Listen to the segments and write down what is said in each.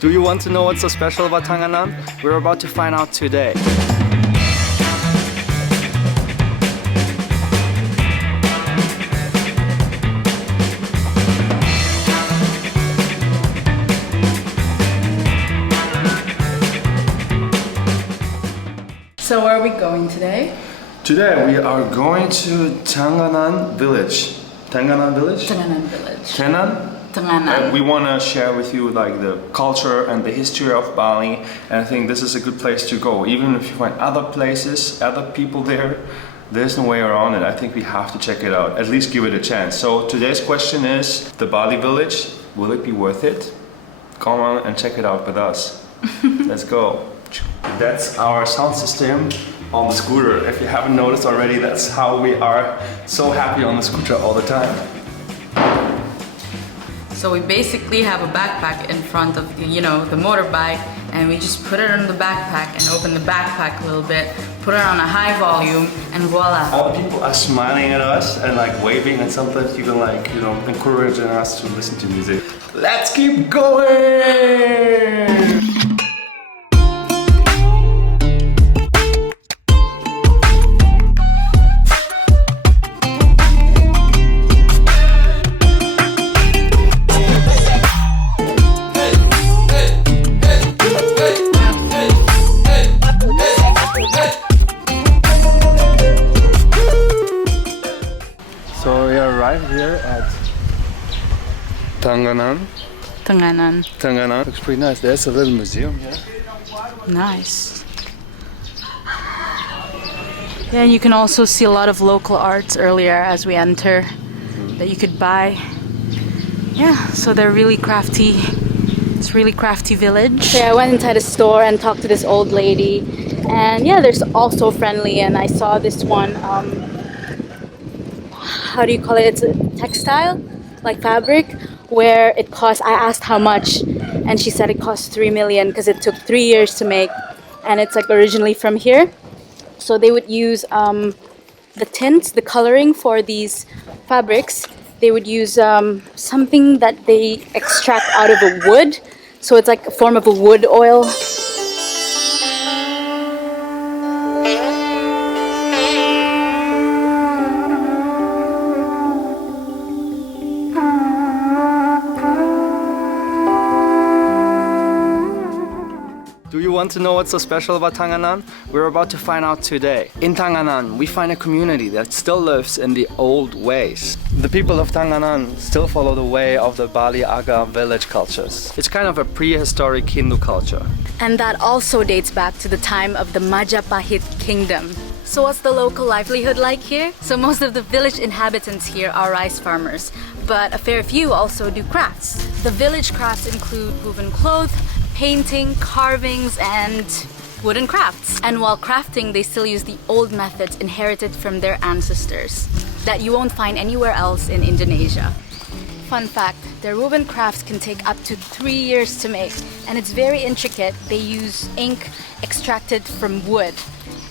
Do you want to know what's so special about Tenganan? We're about to find out today. So where are we going today? Today we are going to Tenganan village. Tenganan village? Tenganan village. Tenganan? We want to share with you like the culture and the history of Bali, and I think this is a good place to go. Even if you find other places, other people there, there's no way around it. I think we have to check it out, at least give it a chance. So today's question is, the Bali village, will it be worth it? Come on and check it out with us. Let's go. That's our sound system on the scooter. If you haven't noticed already, that's how we are so happy on the scooter all the time. So we basically have a backpack in front of the, the motorbike, and we just put it on the backpack and open the backpack a little bit, put it on a high volume, and voila. All the people are smiling at us and like waving, and sometimes even like, encouraging us to listen to music. Let's keep going! Here at Tenganan. Tenganan looks pretty nice. There's a little museum here. Nice. Yeah, and you can also see a lot of local arts earlier as we enter that you could buy. Yeah, so they're really crafty. It's a really crafty village. So I went inside a store and talked to this old lady, and yeah, they're also friendly. And I saw this one. How do you call it? It's a textile, like fabric, where it costs, I asked how much, and she said it costs 3 million because it took 3 years to make, and it's like originally from here. So they would use the tints, the coloring for these fabrics. They would use something that they extract out of a wood. So it's like a form of a wood oil. Do you want to know what's so special about Tenganan? We're about to find out today. In Tenganan, we find a community that still lives in the old ways. The people of Tenganan still follow the way of the Bali Aga village cultures. It's kind of a prehistoric Hindu culture. And that also dates back to the time of the Majapahit kingdom. So what's the local livelihood like here? So most of the village inhabitants here are rice farmers, but a fair few also do crafts. The village crafts include woven cloth, painting, carvings, and wooden crafts. And while crafting, they still use the old methods inherited from their ancestors that you won't find anywhere else in Indonesia. Fun fact, their woven crafts can take up to 3 years to make, and it's very intricate. They use ink extracted from wood,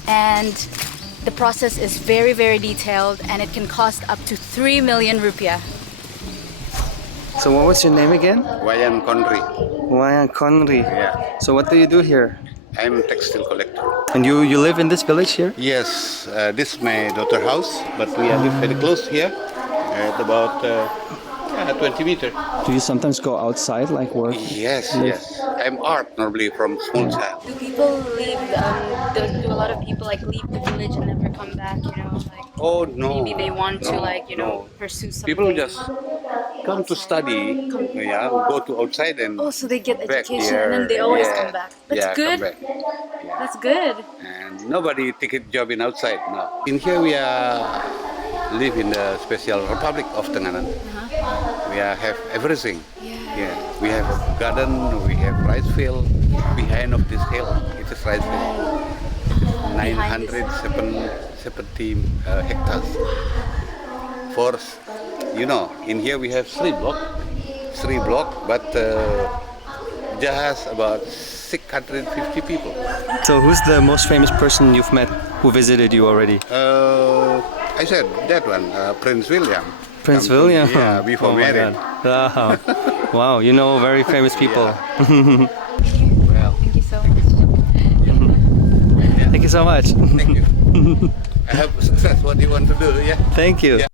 and the process is very, very detailed, and it can cost up to 3 million rupiah. So what was your name again? Wayan Konri. Wayan Konri. Yeah. So what do you do here? I'm a textile collector. And you live in this village here? Yes, this is my daughter's house, but we live very close here, at about 20 meters. Do you sometimes go outside, like work? Yes, yes. I'm art normally from small child. Do people leave, do a lot of people like leave the village and never come back, like Oh no. maybe they want to no. pursue something? People just come to study, go to outside and Oh, so they get back education here. and then they always Yeah. come back. That's Yeah, good. come back. That's good. And nobody take a job in outside, no. In here we live in the special Republic of Tenganan. We have everything. Yeah. We have a garden, we have rice field. Behind of this hill, it is rice field. 970 hectares. For, in here we have 3 blocks, but just about 650 people. So who's the most famous person you've met who visited you already? I said that one, Prince William. Prince William? Yeah, before married. Wow. Wow, you know very famous people. Well, Thank you so much. Thank you so much. thank you. I hope success what you want to do, yeah? Thank you. Yeah.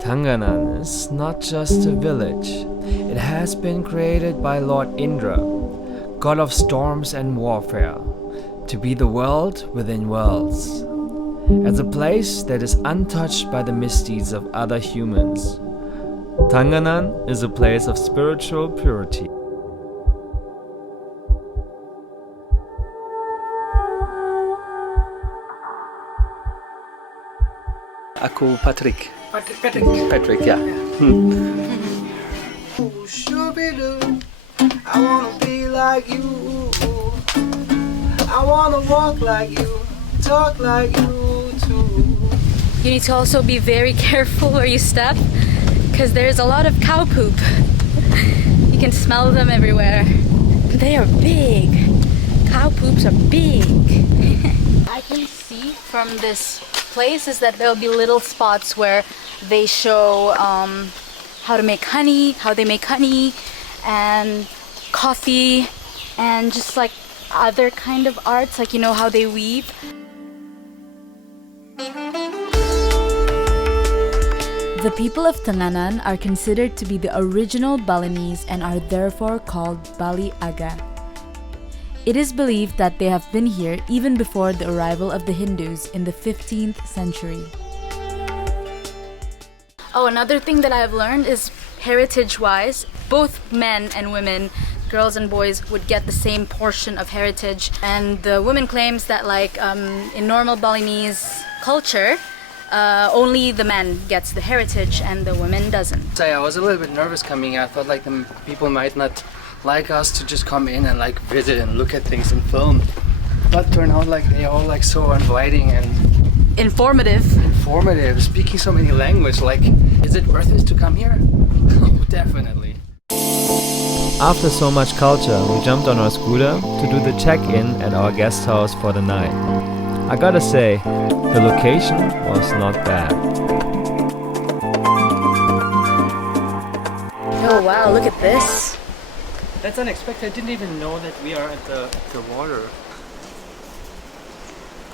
Tenganan is not just a village. It has been created by Lord Indra, god of storms and warfare, to be the world within worlds. As a place that is untouched by the misdeeds of other humans. Tenganan is a place of spiritual purity. Aku Patrick. Patrick. Patrick, yeah. Shoo-be-doo. I wanna be like you. I wanna walk like you, talk like you too. You need to also be very careful where you step because there's a lot of cow poop. You can smell them everywhere. They are big. Cow poops are big. I can see from this place is that there'll be little spots where they show how to make honey, how they make honey and coffee and just like other kind of arts, like you know how they weave. The people of Tenganan are considered to be the original Balinese and are therefore called Bali Aga. It is believed that they have been here even before the arrival of the Hindus in the 15th century. Oh, another thing that I've learned is heritage-wise, both men and women, girls and boys would get the same portion of heritage. And the woman claims that like in normal Balinese culture, only the man gets the heritage and the woman doesn't. I was a little bit nervous coming here. I thought like the people might not like us to just come in and like visit and look at things and film. But turned out like they all like so inviting and Informative. informative, speaking so many languages. Like, is it worth it to come here? Oh, definitely. After so much culture, we jumped on our scooter to do the check-in at our guest house for the night. I gotta say, the location was not bad. Oh wow, look at this. That's unexpected. I didn't even know that we are at the water.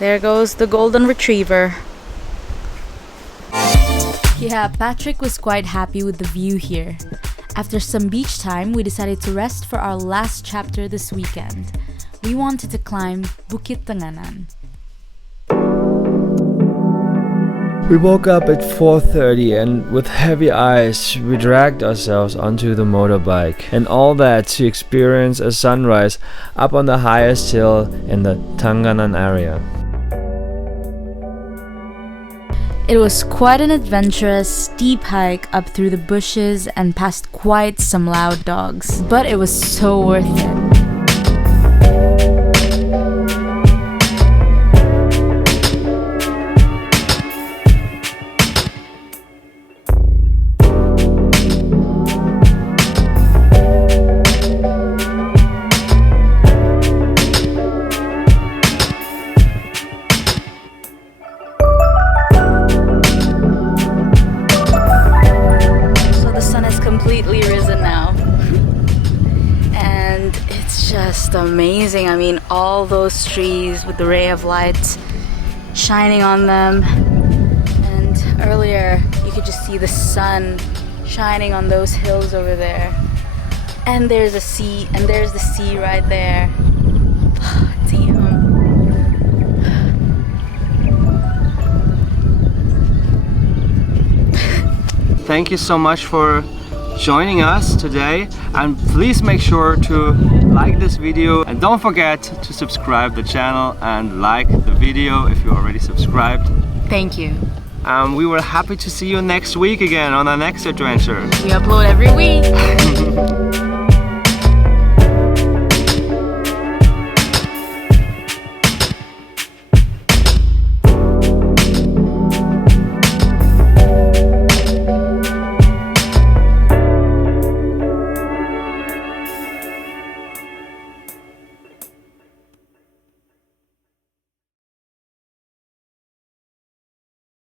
There goes the golden retriever. Yeah, Patrick was quite happy with the view here. After some beach time, we decided to rest for our last chapter this weekend. We wanted to climb Bukit Tenganan. We woke up at 4:30 and with heavy eyes we dragged ourselves onto the motorbike, and all that to experience a sunrise up on the highest hill in the Tenganan area. It was quite an adventurous, steep hike up through the bushes and past quite some loud dogs, but it was so worth it. Completely risen now. And it's just amazing. I mean, all those trees with the ray of light shining on them. And earlier, you could just see the sun shining on those hills over there. And there's a sea, and there's the sea right there. Damn. Thank you so much for joining us today, and please make sure to like this video and don't forget to subscribe the channel and like the video if you already subscribed. Thank you. We were happy to see you next week again on our next adventure. We upload every week.